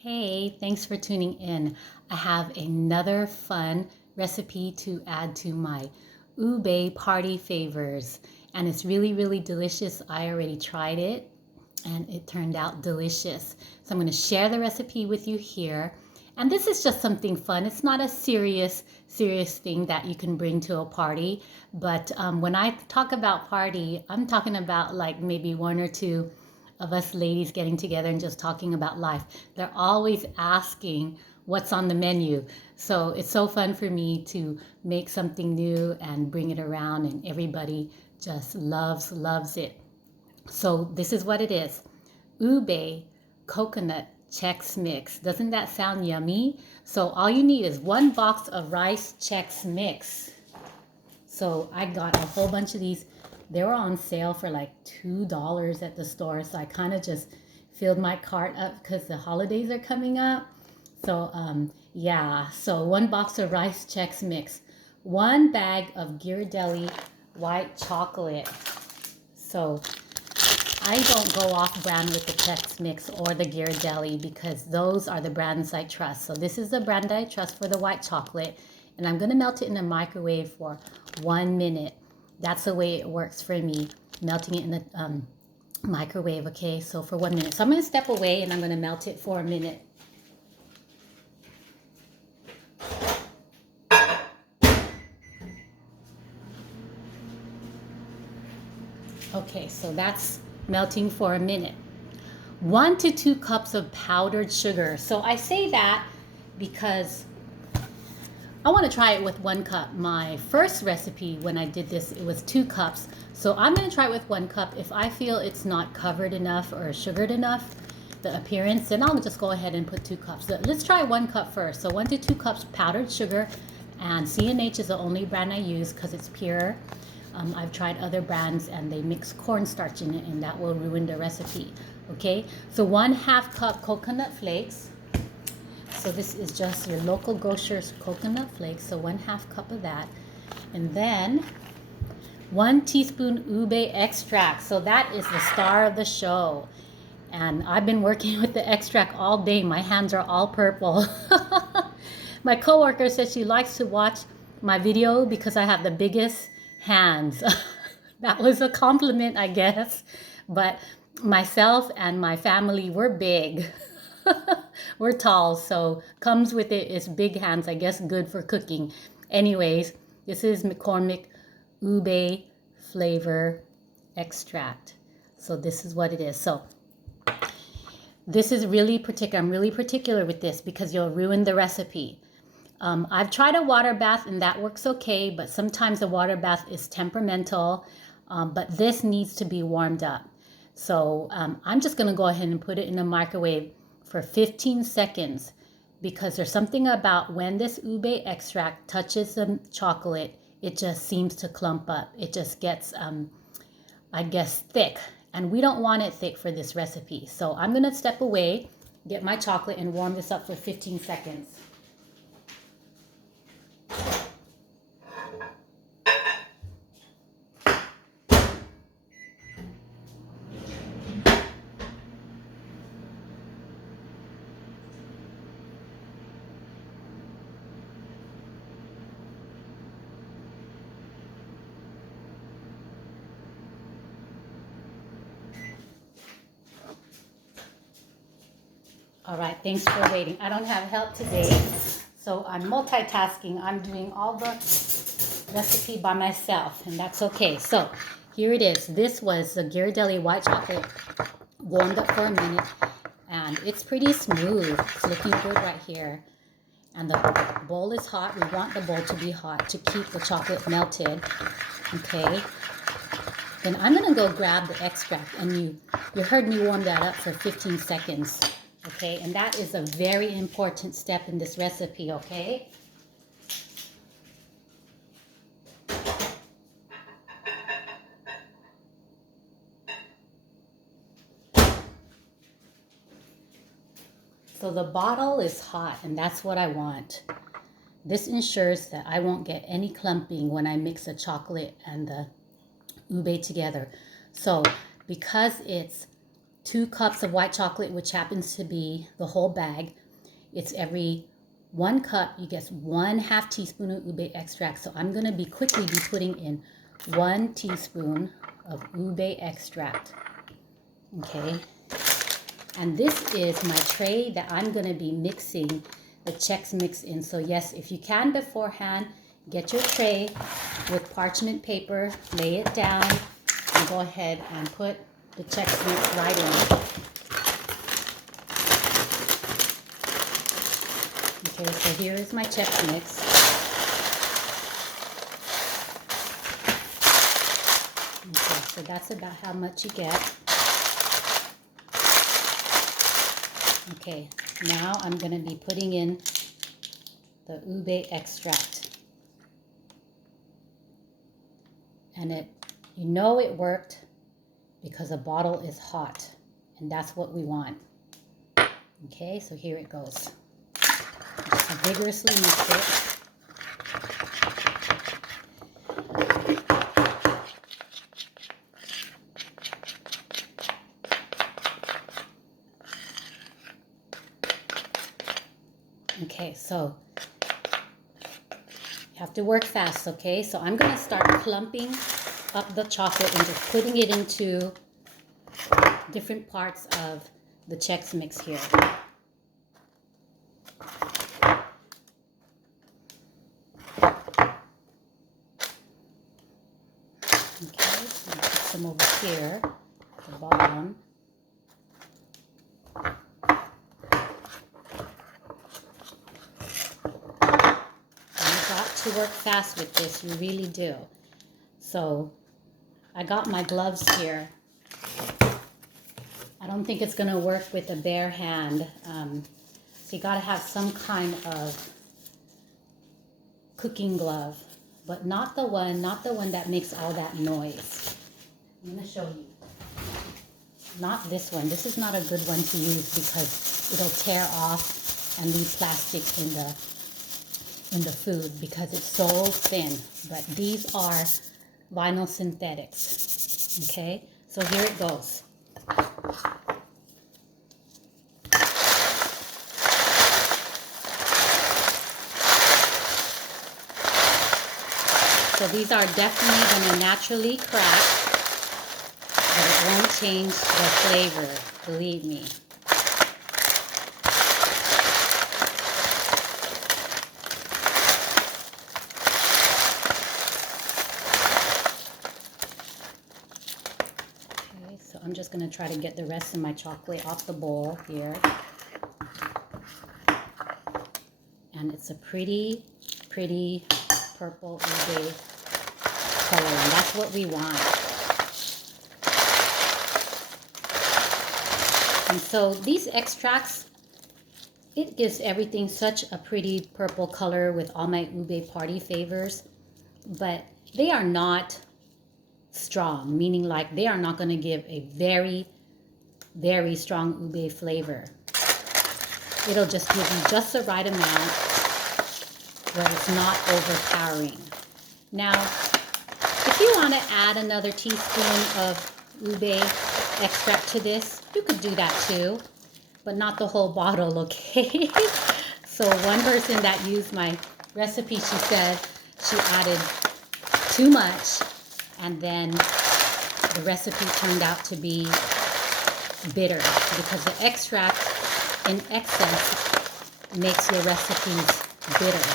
Hey, thanks for tuning in. I have another fun recipe to add to my ube party favors. And it's really, really delicious. I already tried it and it turned out delicious. So I'm going to share the recipe with you here. And this is just something fun. It's not a serious thing that you can bring to a party. But when I talk about party, I'm talking about like maybe one or two of us ladies getting together and just talking about life. They're always asking what's on the menu. So it's so fun for me to make something new and bring it around, and everybody just loves it. So this is what it is. Ube coconut chex mix. Doesn't that sound yummy? So all you need is one box of rice chex mix. So I got a whole bunch of these. They were on sale for like $2 at the store. So I kind of just filled my cart up because the holidays are coming up. So yeah, so one box of rice chex mix, one bag of ghiradelli white chocolate. So I don't go off brand with the Chex Mix or the Ghirardelli because those are the brands I trust. So this is the brand I trust for the white chocolate, and I'm going to melt it in the microwave for 1 minute. That's the way it works for me, melting it in the microwave. Okay, so for 1 minute. So I'm going to step away and I'm going to melt it for a minute. Okay, so that's melting for a minute. 1 to 2 cups of powdered sugar. So I say that because I want to try it with 1 cup. My first recipe when I did this, it was 2 cups. So I'm going to try it with 1 cup. If I feel it's not covered enough or sugared enough, the appearance, then I'll just go ahead and put 2 cups. So let's try 1 cup first. So 1 to 2 cups powdered sugar, and C&H is the only brand I use because it's pure. I've tried other brands and they mix cornstarch in it, and that will ruin the recipe. Okay, so 1/2 cup coconut flakes. So this is just your local grocer's coconut flakes. So 1/2 cup of that. And then 1 teaspoon ube extract. So that is the star of the show. And I've been working with the extract all day. My hands are all purple. My coworker says she likes to watch my video because I have the biggest hands. That was a compliment, I guess. But myself and my family, we're big. We're tall, so comes with it is big hands, I guess, good for cooking. Anyways, this is McCormick ube flavor extract. So this is what it is. So this is really particular. I'm really particular with this because you'll ruin the recipe. I've tried a water bath and that works okay, but sometimes the water bath is temperamental, but this needs to be warmed up. So I'm just going to go ahead and put it in the microwave for 15 seconds because there's something about when this ube extract touches the chocolate, it just seems to clump up. It just gets, I guess, thick. And we don't want it thick for this recipe. So I'm going to step away, get my chocolate, and warm this up for 15 seconds. All right, thanks for waiting. I don't have help today, so I'm multitasking. I'm doing all the recipe by myself, and that's okay. So here it is. This was the Ghirardelli white chocolate warmed up for a minute, and it's pretty smooth. It's looking good right here. And the bowl is hot. We want the bowl to be hot to keep the chocolate melted. Okay. Then I'm gonna go grab the extract, and you heard me warm that up for 15 seconds. Okay, and that is a very important step in this recipe, okay? So the bottle is hot, and that's what I want. This ensures that I won't get any clumping when I mix the chocolate and the ube together. So because it's 2 cups of white chocolate, which happens to be the whole bag. It's every 1 cup, you get 1/2 teaspoon of ube extract. So I'm going to be quickly putting in 1 teaspoon of ube extract. Okay. And this is my tray that I'm going to be mixing the Chex Mix in. So yes, if you can beforehand, get your tray with parchment paper, lay it down, and go ahead and put the Chex Mix right in. Okay, so here is my Chex Mix. Okay, so that's about how much you get. Okay, now I'm going to be putting in the ube extract. And you know it worked because the bottle is hot. And that's what we want. Okay, so here it goes. Just vigorously mix it. Okay, so you have to work fast, okay? So I'm going to start clumping up the chocolate and just putting it into different parts of the Chex Mix here. Okay, so put some over here at the bottom. To work fast with this, you really do. So I got my gloves here. I don't think it's going to work with a bare hand. So you got to have some kind of cooking glove, but not the one that makes all that noise. I'm going to show you. Not this one. This is not a good one to use because it'll tear off and leave plastic in the food because it's so thin. But these are vinyl synthetics. Okay, so here it goes. So these are definitely going to naturally crack, but it won't change the flavor, believe me. So I'm just going to try to get the rest of my chocolate off the bowl here. And it's a pretty purple ube color, and that's what we want. And so these extracts, it gives everything such a pretty purple color with all my ube party favors, but they are not strong, meaning like they are not going to give a very strong ube flavor. It'll just give you just the right amount where it's not overpowering. Now, if you want to add another teaspoon of ube extract to this, you could do that too, but not the whole bottle, okay? So one person that used my recipe, she said she added too much, and then the recipe turned out to be bitter because the extract in excess makes your recipes bitter.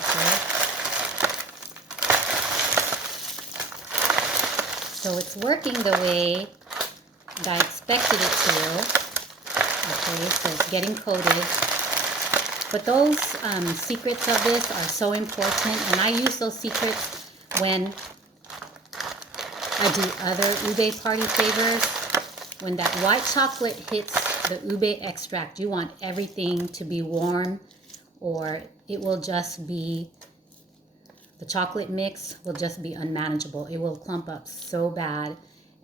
Okay. So it's working the way that I expected it to. Okay, so it's getting coated. But those secrets of this are so important, and I use those secrets when I do other ube party flavors. When that white chocolate hits the ube extract, you want everything to be warm, or it will just be, the chocolate mix will just be unmanageable. It will clump up so bad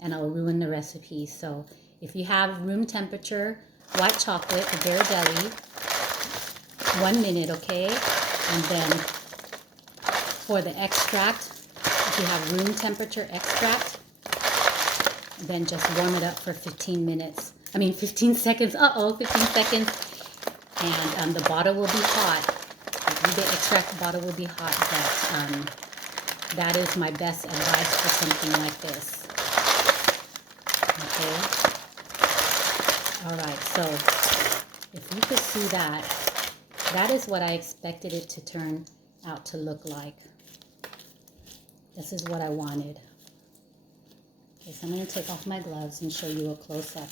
and it'll ruin the recipe. So if you have room temperature white chocolate, the ghiradelli, 1 minute, okay? And then for the extract, if you have room temperature extract, then just warm it up for 15 minutes. 15 seconds. 15 seconds. And the bottle will be hot. The extract bottle will be hot, but that is my best advice for something like this. Okay. All right, so if you could see that, that is what I expected it to turn out to look like. This is what I wanted. Okay, so I'm going to take off my gloves and show you a close-up.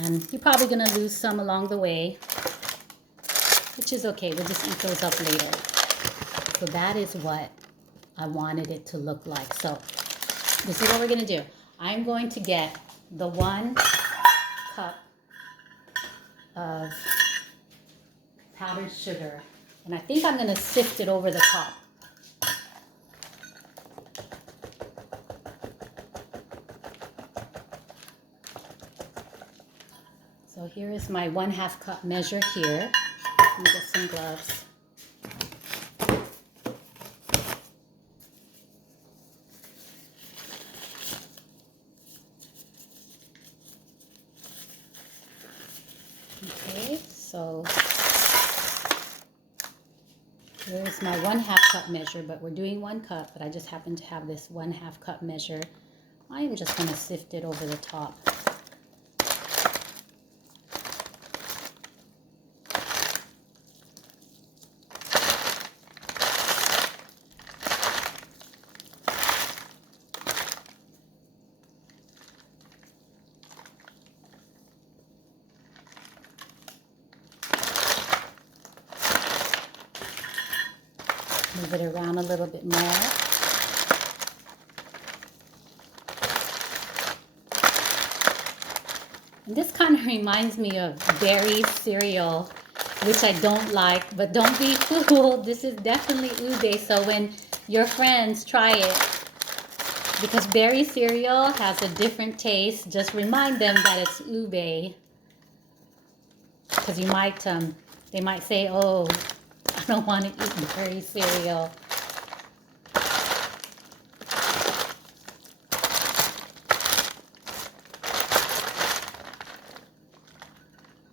And you're probably going to lose some along the way, which is okay. We'll just eat those up later. So that is what I wanted it to look like. So this is what we're going to do. I'm going to get the 1 cup of powdered sugar, and I think I'm going to sift it over the top. So here is my 1/2 cup measure here. Let me get some gloves. Okay, so here's my 1/2 cup measure, but we're doing 1 cup, but I just happen to have this 1/2 cup measure. I am just going to sift it over the top. Move it around a little bit more. And this kind of reminds me of berry cereal, which I don't like, but don't be fooled. This is definitely ube. So when your friends try it, because berry cereal has a different taste, just remind them that it's ube. Because you might, they might say, oh, I don't want to eat berry cereal.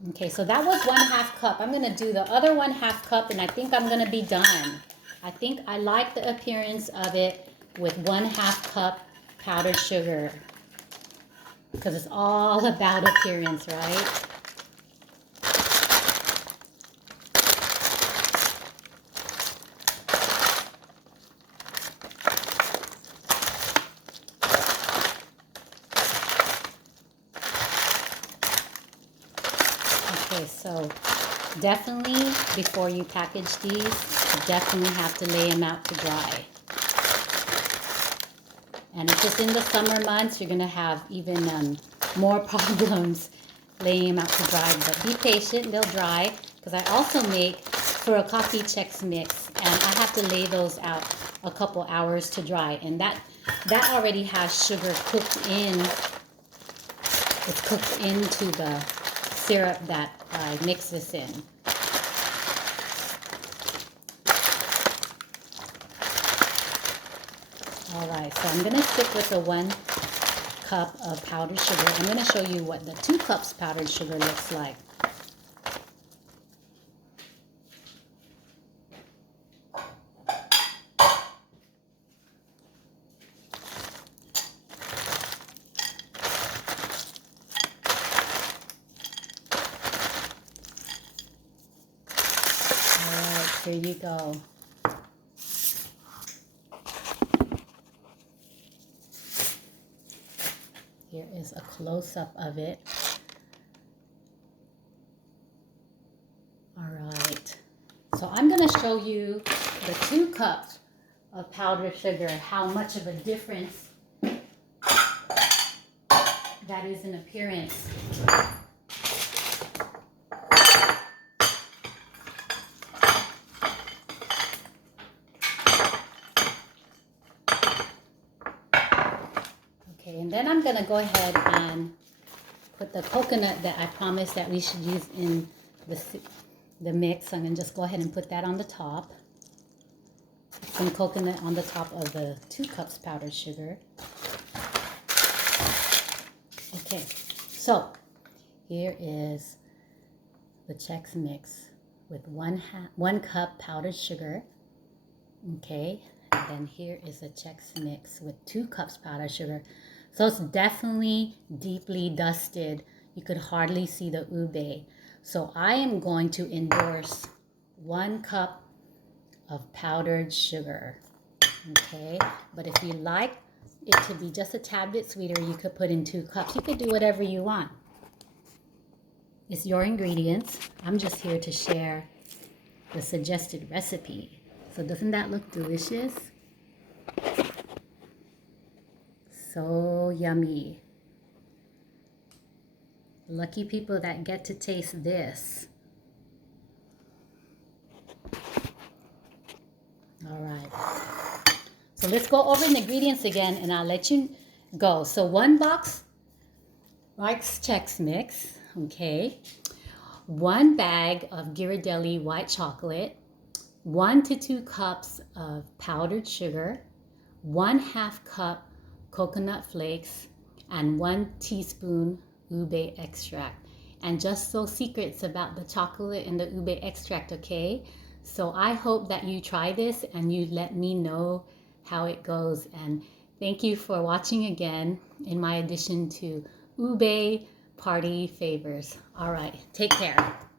Okay, so that was 1/2 cup. I'm going to do the other 1/2 cup, and I think I'm going to be done. I think I like the appearance of it with 1/2 cup powdered sugar, because it's all about appearance, right? Okay, so definitely before you package these, you definitely have to lay them out to dry. And if it's in the summer months, you're going to have even more problems laying them out to dry. But be patient, they'll dry. Because I also make for a coffee chex mix, and I have to lay those out a couple hours to dry. And that already has sugar cooked in. It's cooked into the syrup that I mix this in. All right, so I'm going to stick with the 1 cup of powdered sugar. I'm going to show you what the 2 cups powdered sugar looks like. Here you go. Here is a close-up of it. All right. So I'm going to show you the 2 cups of powdered sugar, how much of a difference that is in appearance. Okay, and then I'm going to go ahead and put the coconut that I promised that we should use in the mix. I'm going to just go ahead and put that on the top. some coconut on the top of the 2 cups powdered sugar. Okay, so here is the Chex mix with 1 cup powdered sugar. Okay, and then here is the Chex mix with 2 cups powdered sugar. So it's definitely deeply dusted. You could hardly see the ube. So I am going to endorse 1 cup of powdered sugar. Okay, but if you like it to be just a tad bit sweeter, you could put in 2 cups. You could do whatever you want. It's your ingredients. I'm just here to share the suggested recipe. So doesn't that look delicious? So yummy. Lucky people that get to taste this. All right. So let's go over the ingredients again and I'll let you go. So 1 box Mike's Chex Mix, okay. 1 bag of ghiradelli white chocolate, 1 to 2 cups of powdered sugar, 1/2 cup coconut flakes, and 1 teaspoon ube extract. And just so secrets about the chocolate and the ube extract, okay? So I hope that you try this and you let me know how it goes. And thank you for watching again in my addition to ube party favors. All right, take care.